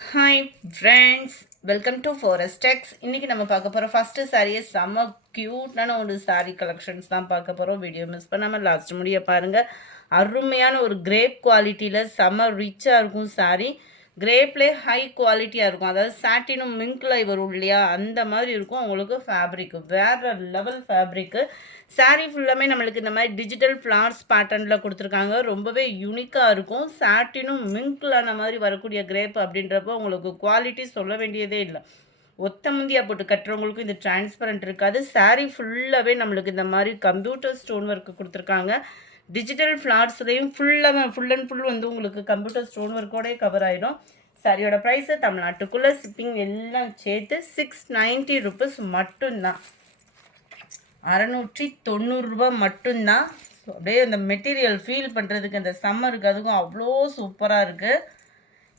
Hi friends, welcome to forest techs. இன்றைக்கி நம்ம பார்க்க போகிறோம் ஃபஸ்ட்டு சாரியை செம்ம க்யூட்டான ஒரு சாரீ கலெக்ஷன்ஸ் தான் பார்க்க போகிறோம். வீடியோ மிஸ் பண்ணாமல் லாஸ்ட் முடிய பாருங்கள். அருமையான ஒரு கிரேப் குவாலிட்டியில் செம்ம ரிச்சாக இருக்கும் சாரீ. கிரேப்லேயே ஹை குவாலிட்டியாக இருக்கும். அதாவது சாட்டினும் மிங்க்லை வரும் இல்லையா, அந்த மாதிரி இருக்கும். உங்களுக்கு ஃபேப்ரிக்கு வேறு லெவல் ஃபேப்ரிக்கு. சாரீ ஃபுல்லாமே நம்மளுக்கு இந்த மாதிரி டிஜிட்டல் ஃப்ளார்ஸ் பேட்டர்னில் கொடுத்துருக்காங்க. ரொம்பவே யூனிக்காக இருக்கும். சாட்டினும் மிங்க்லான மாதிரி வரக்கூடிய கிரேப் அப்படின்றப்போ உங்களுக்கு குவாலிட்டி சொல்ல வேண்டியதே இல்லை. ஒத்த முந்தியாக போட்டு கட்டுறவங்களுக்கும் இந்த டிரான்ஸ்பரண்ட் இருக்காது. சாரீ ஃபுல்லாகவே நம்மளுக்கு இந்த மாதிரி கம்ப்யூட்டர் ஸ்டோன் ஒர்க்கு கொடுத்துருக்காங்க. டிஜிட்டல் ஃப்ளார்ஸ்லேயும் ஃபுல் அண்ட் ஃபுல் வந்து உங்களுக்கு கம்ப்யூட்டர் ஸ்டோன் ஒர்க்கோடே கவர் ஆகிடும். சாரியோட ப்ரைஸு தமிழ்நாட்டுக்குள்ளே ஷிப்பிங் எல்லாம் சேர்த்து 690 ருபீஸ் மட்டும்தான். 690 ரூபா மட்டும்தான். அப்படியே அந்த மெட்டீரியல் ஃபீல் பண்ணுறதுக்கு அந்த சம்மருக்கு அதுக்கும் அவ்வளோ சூப்பராக இருக்குது.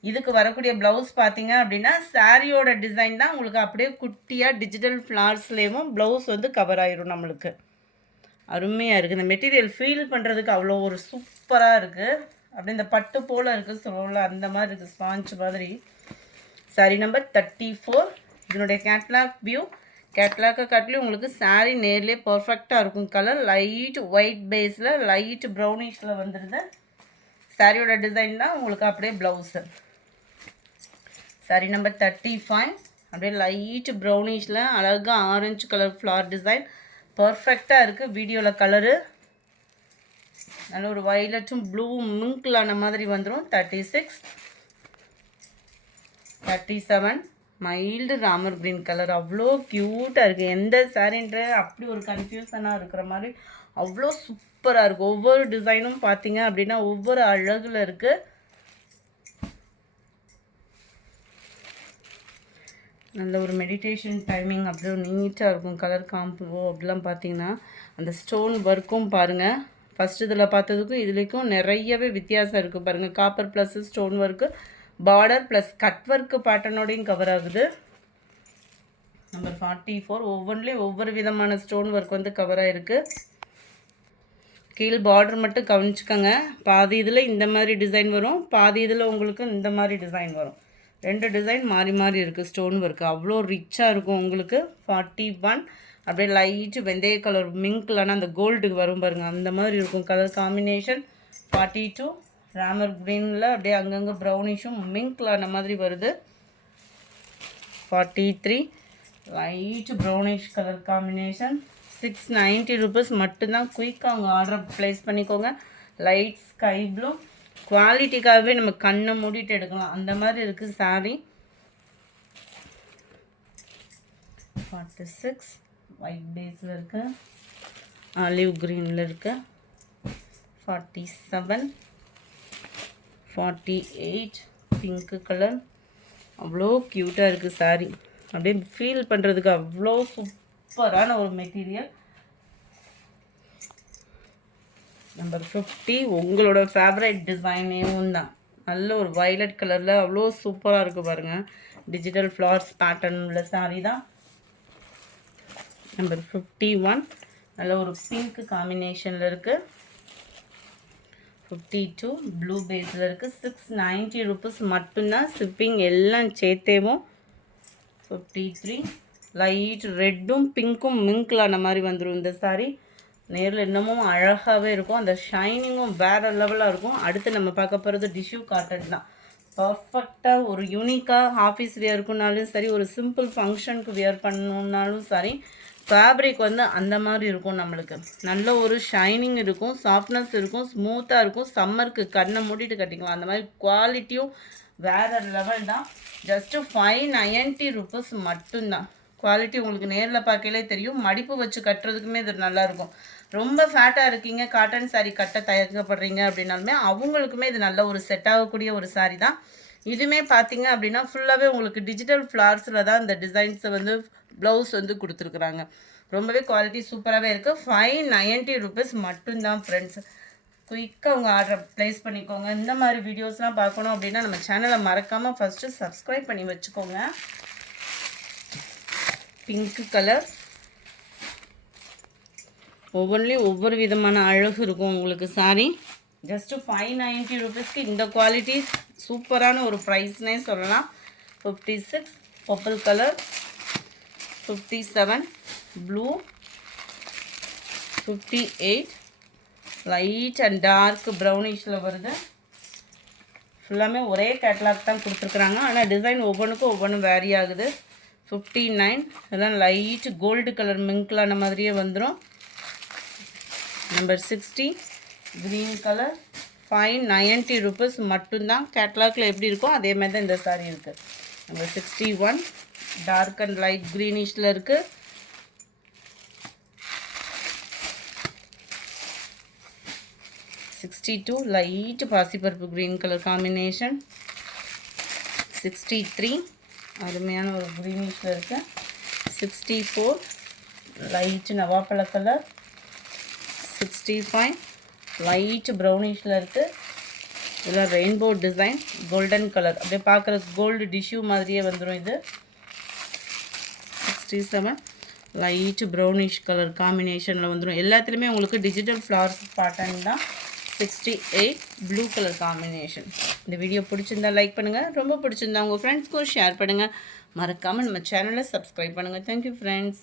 இதுக்கு வரக்கூடிய ப்ளவுஸ் பார்த்தீங்க அப்படின்னா சாரியோட டிசைன் தான் உங்களுக்கு அப்படியே குட்டியாக டிஜிட்டல் ஃப்ளார்ஸ்லேயும் ப்ளவுஸ் வந்து கவர் ஆயிடும். நம்மளுக்கு அருமையாக இருக்குது. இந்த மெட்டீரியல் ஃபீல் பண்ணுறதுக்கு அவ்வளோ ஒரு சூப்பராக இருக்குது. அப்படி இந்த பட்டு போல் இருக்குது சொல்லல, அந்த மாதிரி இருக்குது, ஸ்பாஞ்ச் மாதிரி. Sorry number 34. இதனுடைய கேட்லாக் வியூ. கேட்லாக்கை காட்டிலும் உங்களுக்கு சாரீ நேர்லேயே பர்ஃபெக்டாக இருக்கும். கலர் லைட் ஒயிட் பேஸில் லைட் ப்ரௌனிஷில் வந்துடுது. சாரியோட டிசைன் தான் உங்களுக்கு அப்படியே ப்ளவுஸு. Sorry number 35. அப்படியே லைட் ப்ரௌனிஷில் அழகாக ஆரஞ்சு கலர் ஃப்ளார் டிசைன் பர்ஃபெக்டாக இருக்குது. வீடியோவில் கலரு நல்ல ஒரு வைலட்டும் ப்ளூ மிங்க்லான மாதிரி வந்துடும். 36, 37 மைல்டு ராமர் க்ரீன் கலர் அவ்வளோ க்யூட்டாக இருக்குது. எந்த சாரின்ற அப்படி ஒரு கன்ஃபியூஷனாக இருக்கிற மாதிரி அவ்வளோ சூப்பராக இருக்குது. ஒவ்வொரு டிசைனும் பார்த்தீங்க அப்படின்னா ஒவ்வொரு அழகில் இருக்குது. நல்ல ஒரு மெடிடேஷன் டைமிங் அப்படியே நீட்டாக இருக்கும். கலர் காம்போ அப்படிலாம் பார்த்தீங்கன்னா அந்த ஸ்டோன் ஒர்க்கும் பாருங்கள். ஃபஸ்ட்டு இதில் பார்த்ததுக்கும் இதுலேயும் நிறையவே வித்தியாசம் இருக்குது பாருங்கள். Copper plus stone work, border plus cut work பேட்டர்னோடையும் கவர் ஆகுது. நம்பர் 44. ஒவ்வொன்றிலையும் ஒவ்வொரு விதமான ஸ்டோன் ஒர்க் வந்து கவர் ஆகிருக்கு. கீழ் பார்டர் மட்டும் கவனிச்சுக்கோங்க. பாதி இதில் இந்த மாதிரி டிசைன் வரும், பாதி இதில் உங்களுக்கு இந்த மாதிரி டிசைன் வரும். 2 டிசைன் மாறி மாறி இருக்குது. ஸ்டோன் ஒர்க்கு அவ்வளோ ரிச்சாக இருக்கும் உங்களுக்கு. 41. அப்படியே லைட்டு வெந்தய கலர் மிங்க்லான அந்த கோல்டுக்கு வரும் பாருங்கள், அந்த மாதிரி இருக்கும் கலர் காம்பினேஷன். 42. ராமர் க்ரீனில் அப்படியே அங்கங்கே ப்ரௌனிஷும் மிங்க்லான மாதிரி வருது. 43. Light brownish colour combination. 690 rupees மட்டும்தான். குயிக்காக அவங்க ஆர்டர் ப்ளேஸ் பண்ணிக்கோங்க. லைட் ஸ்கை ப்ளூ குவாலிட்டிக்காகவே நம்ம கண்ணை மூடிட்டு எடுக்கலாம், அந்த மாதிரி இருக்குது சாரீ. 46 ஒயிட் பேஸில் இருக்குது, ஆலிவ் க்ரீனில் இருக்குது. 47, 48 பிங்க்கு கலர் அவ்வளோ க்யூட்டாக இருக்குது சாரீ. அப்படியே ஃபீல் பண்ணுறதுக்கு அவ்வளோ சூப்பரான ஒரு மெட்டீரியல். நம்பர் 50. உங்களோட ஃபேவரட் டிசைனேவும் தான். நல்ல ஒரு வைலட் கலரில் அவ்வளோ சூப்பராக இருக்குது பாருங்கள். டிஜிட்டல் ஃப்ளார்ஸ் பேட்டர்ன் உள்ள சாரீ தான். நம்பர் 51. நல்ல ஒரு பிங்க் காம்பினேஷனில் இருக்குது. 52 ப்ளூ பேஸில் இருக்குது. 690 ருபீஸ் மட்டும்தான். ஷிப்பிங் எல்லாம் சேர்த்தேவும். 53 லைட் ரெட்டும் பிங்க்கும் மிங்க்லான மாதிரி வந்துடும் இந்த சாரீ. நேரில் இன்னமும் அழகாகவே இருக்கும். அந்த ஷைனிங்கும் வேறு லெவலாக இருக்கும். அடுத்து நம்ம பார்க்க போகிறது டிஷ்யூ காட்டன் தான். பர்ஃபெக்டாக ஒரு யூனிக்காக ஆஃபீஸ் வியருக்குனாலும் சரி, ஒரு சிம்பிள் ஃபங்க்ஷனுக்கு வியர் பண்ணணுன்னாலும் சரி, ஃபேப்ரிக் வந்து அந்த மாதிரி இருக்கும். நம்மளுக்கு நல்ல ஒரு ஷைனிங் இருக்கும், சாஃப்ட்னஸ் இருக்கும், ஸ்மூத்தாக இருக்கும். சம்மருக்கு கண்ணை மூடிட்டு கட்டிக்கலாம். அந்த மாதிரி குவாலிட்டியும் வேறு லெவல் தான். ஜஸ்ட்டு 590 ருபீஸ் மட்டும்தான். குவாலிட்டி உங்களுக்கு நேரில் பார்க்கலே தெரியும். மடிப்பு வச்சு கட்டுறதுக்குமே இது நல்லாயிருக்கும். ரொம்ப ஃபேட்டாக இருக்கீங்க, காட்டன் சாரீ கட்ட தயக்கப்படுறீங்க அப்படின்னாலுமே அவங்களுக்குமே இது நல்ல ஒரு செட் ஆகக்கூடிய ஒரு சாரீ தான். இதுவுமே பார்த்தீங்க அப்படின்னா ஃபுல்லாகவே உங்களுக்கு டிஜிட்டல் ஃப்ளார்ஸில் தான் இந்த டிசைன்ஸை வந்து ப்ளவுஸ் வந்து கொடுத்துருக்குறாங்க. ரொம்பவே குவாலிட்டி சூப்பராகவே இருக்குது. 590 ருபீஸ் மட்டும்தான் ஃப்ரெண்ட்ஸ். குயிக்காக உங்கள் ஆர்டர் ப்ளேஸ் பண்ணிக்கோங்க. இந்த மாதிரி வீடியோஸ்லாம் பார்க்கணும் அப்படின்னா நம்ம சேனலை மறக்காமல் ஃபஸ்ட்டு சப்ஸ்கிரைப் பண்ணி வச்சுக்கோங்க. பிங்க் கலர் ஒவ்வொன்றிலையும் ஒவ்வொரு விதமான அழகு இருக்கும் உங்களுக்கு சாரீ. ஜஸ்ட்டு 590 ருபீஸ்க்கு இந்த குவாலிட்டி சூப்பரான ஒரு ப்ரைஸ்னே சொல்லலாம். 56 purple color, 57 blue, 58 light and dark brownish-ல வருது. ஃபுல்லாமே ஒரே கேட்டலாக் தான் கொடுத்துருக்குறாங்க. ஆனால் டிசைன் ஒவ்வொன்றுக்கும் ஒவ்வொன்று வேரி ஆகுது. 59 இதெல்லாம் லைட் கோல்டு கலர் மிங்க்லான மாதிரியே வந்துடும். நம்பர் 60 க்ரீன் கலர், 590 rupees மட்டும்தான். கேட்டலாகில் எப்படி இருக்கோ அதே மாதிரி தான் இந்த சாரீ இருக்குது. நம்பர் 61 டார்க் அண்ட் லைட் க்ரீனிஷில் இருக்குது. 62 லைட் பாசிப்பருப்பு க்ரீன் கலர் காம்பினேஷன். 63 அருமையான ஒரு க்ரீனிஷில் இருக்குது. 64 லைட் நவாப்பழ கலர். 65 லைட் ப்ரௌனிஷில் இருக்குது. இதில் ரெயின்போ டிசைன் கோல்டன் கலர், அப்படியே பார்க்குறதுக்கு கோல்டு டிஷ்யூ மாதிரியே வந்துடும் இது. 67 லைட் ப்ரௌனிஷ் கலர் காம்பினேஷனில் வந்துடும். எல்லாத்துலேயுமே உங்களுக்கு டிஜிட்டல் ஃப்ளவர்ஸ் பேட்டர்ன் தான். 68 ப்ளூ கலர் காம்பினேஷன். இந்த வீடியோ பிடிச்சிருந்தா லைக் பண்ணுங்கள், ரொம்ப பிடிச்சிருந்தா உங்கள் ஃப்ரெண்ட்ஸ்க்கும் ஷேர் பண்ணுங்கள். மறக்காமல் நம்ம சேனலை சப்ஸ்கிரைப் பண்ணுங்கள். Thank you friends.